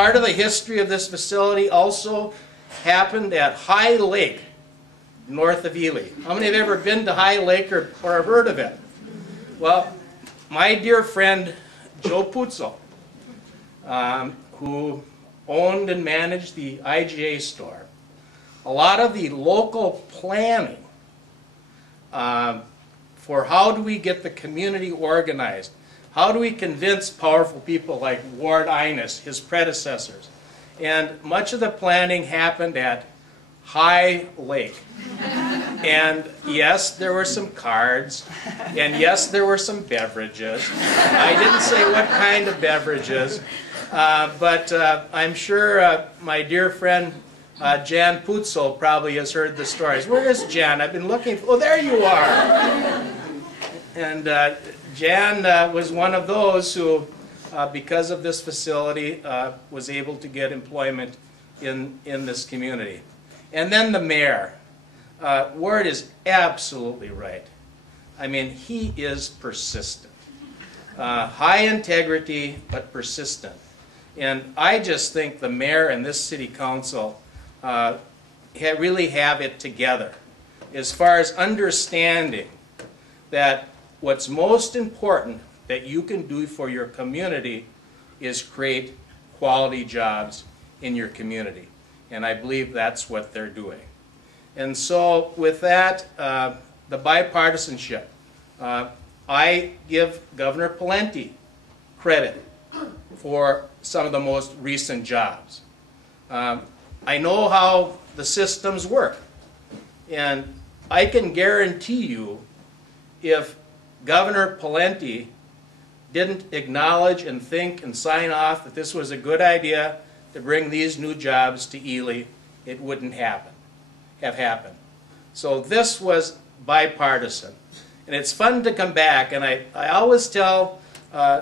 part of the history of this facility also happened at High Lake, north of Ely. How many have ever been to High Lake or have heard of it? Well, my dear friend Joe Putzel, who owned and managed the IGA store, a lot of the local planning for how do we get the community organized, how do we convince powerful people like Ward Innes, his predecessors, and much of the planning happened at High Lake. And yes, there were some cards, and yes, there were some beverages. I didn't say what kind of beverages, but I'm sure my dear friend Jan Putzel probably has heard the stories. Where is Jan? I've been looking for, oh, there you are. And Jan was one of those who, because of this facility, was able to get employment in this community. And then the mayor. Ward is absolutely right. I mean, he is persistent. High integrity, but persistent. And I just think the mayor and this city council really have it together as far as understanding that what's most important that you can do for your community is create quality jobs in your community. And I believe that's what they're doing. And so with that, the bipartisanship, I give Governor Pawlenty credit for some of the most recent jobs. I know how the systems work, and I can guarantee you if Governor Pawlenty didn't acknowledge and think and sign off that this was a good idea to bring these new jobs to Ely, it wouldn't have happened. So this was bipartisan. And it's fun to come back, and I always tell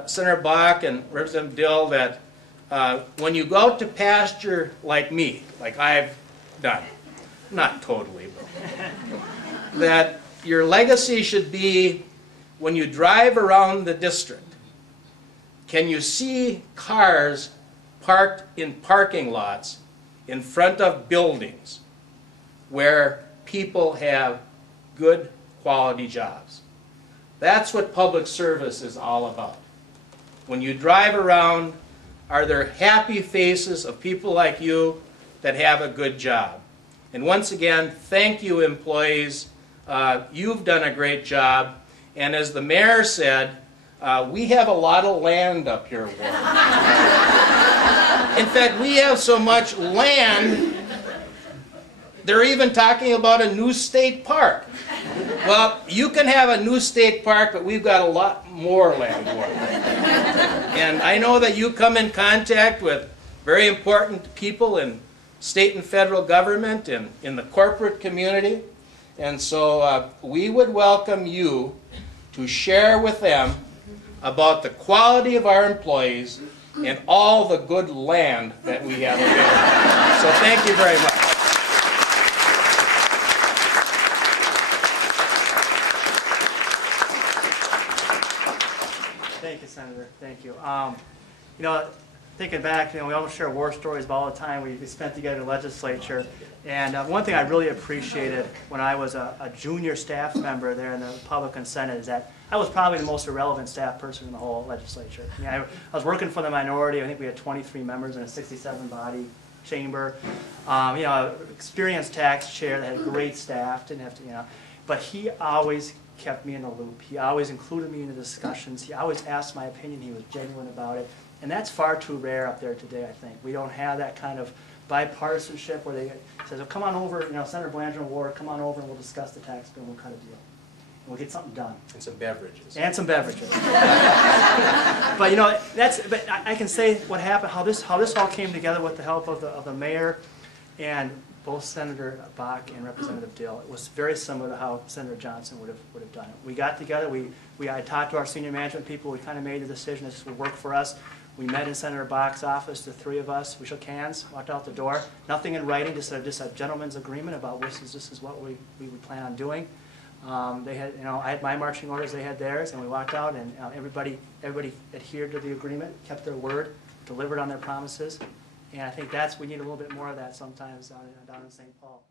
Senator Bach and Representative Dill that when you go out to pasture like me, like I've done, not totally, but that your legacy should be when you drive around the district, can you see cars parked in parking lots in front of buildings where people have good quality jobs? That's what public service is all about. When you drive around, are there happy faces of people like you that have a good job? And once again, thank you, employees. You've done a great job. And as the mayor said, we have a lot of land up here, Ward. In fact, we have so much land, they're even talking about a new state park. Well, you can have a new state park, but we've got a lot more land, Ward. And I know that you come in contact with very important people in state and federal government and in the corporate community. And so we would welcome you to share with them about the quality of our employees and all the good land that we have available. So thank you very much. Thank you, Senator. Thank you. You know, thinking back, we almost share war stories about all the time we spent together in the legislature. And one thing I really appreciated when I was a junior staff member there in the Republican Senate is that I was probably the most irrelevant staff person in the whole legislature. I was working for the minority. I think we had 23 members in a 67-body chamber. You know, experienced tax chair that had great staff, didn't have to, you know. But he always kept me in the loop. He always included me in the discussions. He always asked my opinion. He was genuine about it. And that's far too rare up there today, I think. We don't have that kind of bipartisanship where they says, oh, come on over, you know, Senator Belanger and Ward, come on over and we'll discuss the tax bill and we'll cut a deal. And we'll get something done. And some beverages. And some beverages. But you know, but I can say what happened, how this all came together with the help of the mayor and both Senator Bach and Representative Dill. It was very similar to how Senator Johnson would have done it. We got together, I talked to our senior management people, we kind of made the decision this would work for us. We met in Senator Bach's office, the three of us. We shook hands, walked out the door. Nothing in writing, just a gentleman's agreement about this is what we would plan on doing. They had, you know, I had my marching orders, they had theirs, and we walked out, and everybody adhered to the agreement, kept their word, delivered on their promises, And I think we need a little bit more of that sometimes down in St. Paul.